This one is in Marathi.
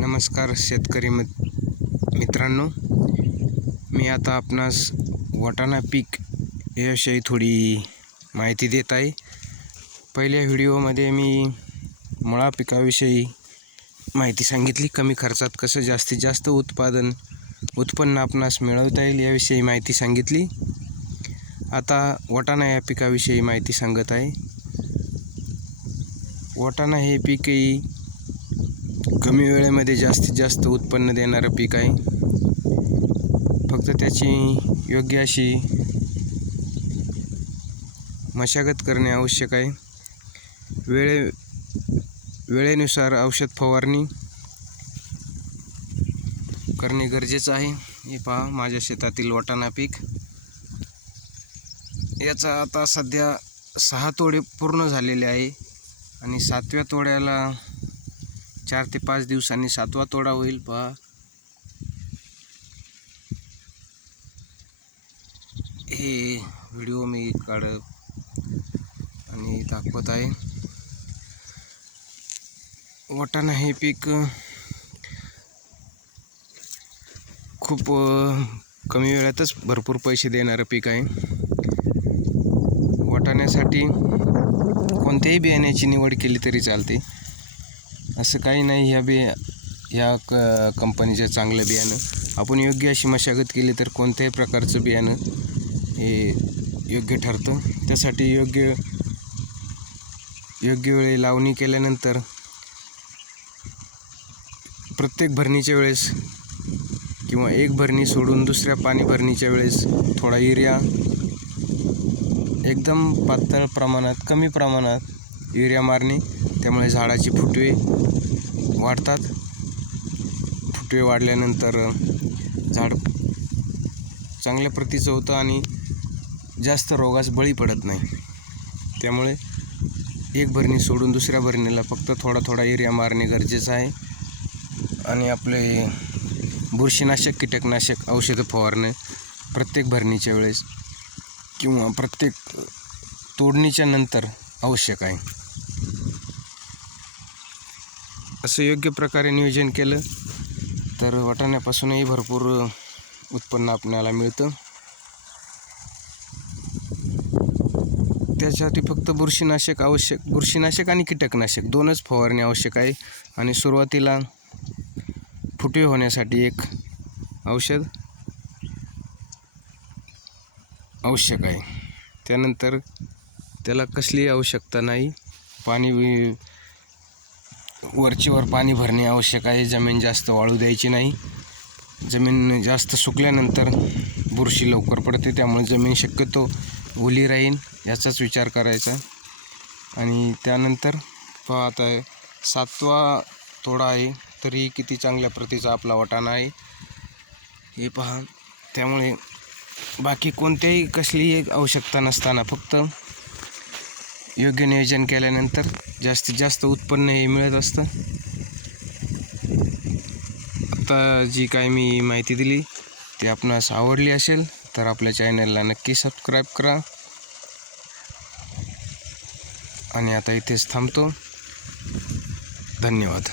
नमस्कार शेतकरी मित्रांनो, मी आता आपणास वाटाणा पीक याविषयी थोडी माहिती देत आहे. पहिल्या व्हिडिओमध्ये मी मळा पिकाविषयी माहिती सांगितली. कमी खर्चात कसं जास्तीत जास्त उत्पन्न आपणास मिळवता येईल याविषयी माहिती सांगितली. आता वाटाणा या पिकाविषयी माहिती सांगत आहे. वाटाणा हे पीकही कमी वेळेमध्ये जास्तीत जास्त उत्पन्न देणारं पीक आहे. फक्त त्याची योग्य अशी मशागत करणे आवश्यक आहे. वेळेनुसार औषध फवारणी करणे गरजेचं आहे. हे पहा माझ्या शेतातील वाटाणा पीक. याचा आता सध्या 6 तोडे पूर्ण झालेले आहे आणि 7व्या तोड्याला 4 ते 5 दिवसांनी 7वा तोडा होईल. पहा हे व्हिडिओ मी काढत आणि दाखवत आहे. वाटाणा हे पीक खूप कमी वेळातच भरपूर पैसे देणारं पीक आहे. वाटाण्यासाठी कोणत्याही बियाण्याची निवड केली तरी चालते. असं काही नाही ह्या कंपनीचं चांगलं बियाणं. आपण योग्य अशी मशागत केली तर कोणत्याही प्रकारचं बियाणं हे योग्य ठरतं. त्यासाठी योग्य वेळी लावणी केल्यानंतर प्रत्येक भरणीच्या वेळेस किंवा एक भरणी सोडून दुसऱ्या पाणी भरणीच्या वेळेस थोडा युरिया, एकदम पातळ प्रमाणात, कमी प्रमाणात युरिया मारणे. त्यामुळे झाडाची फुटवे वाढतात. फुटवे वाढल्यानंतर झाड चांगल्या प्रतीचं होतं आणि जास्त रोगास बळी पडत नाही. त्यामुळे एक भरणी सोडून दुसऱ्या भरणीला फक्त थोडा युरिया मारणे गरजेचं आहे. आणि आपले बुरशीनाशक, कीटकनाशक औषधं फवारणे प्रत्येक भरणीच्या वेळेस किंवा प्रत्येक तोडणीच्या नंतर आवश्यक आहे. असं योग्य प्रकारे नियोजन केलं तर वाटाण्यापासूनही भरपूर उत्पन्न आपल्याला मिळतं. त्यासाठी फक्त बुरशीनाशक आणि कीटकनाशक 2च फवारणी आवश्यक आहे. आणि सुरुवातीला फुटवे होण्यासाठी एक औषध आवश्यक आहे. त्यानंतर त्याला कसलीही आवश्यकता नाही. वरचीवर पाणी भरणे आवश्यक आहे. जमीन जास्त वाळू द्यायची नाही. जमीन जास्त सुकल्यानंतर बुरशी लवकर पडते. त्यामुळे जमीन शक्यतो ओली राहील याचाच विचार करायचा. आणि त्यानंतर पहा आता 7वा तोडा आहे तरी किती चांगल्या प्रतीचा आपला वाटाणा आहे हे पहा. त्यामुळे बाकी कोणत्याही कसलीही आवश्यकता नसताना फक्त योग्य नियोजन केल्यानंतर जास्तीत जास्त उत्पन्न हे मिळत असतं. आता जी काय मी माहिती दिली ती आपणास आवडली असेल तर आपल्या चॅनलला नक्की सबस्क्राईब करा. आणि आता इथेच थांबतो. धन्यवाद.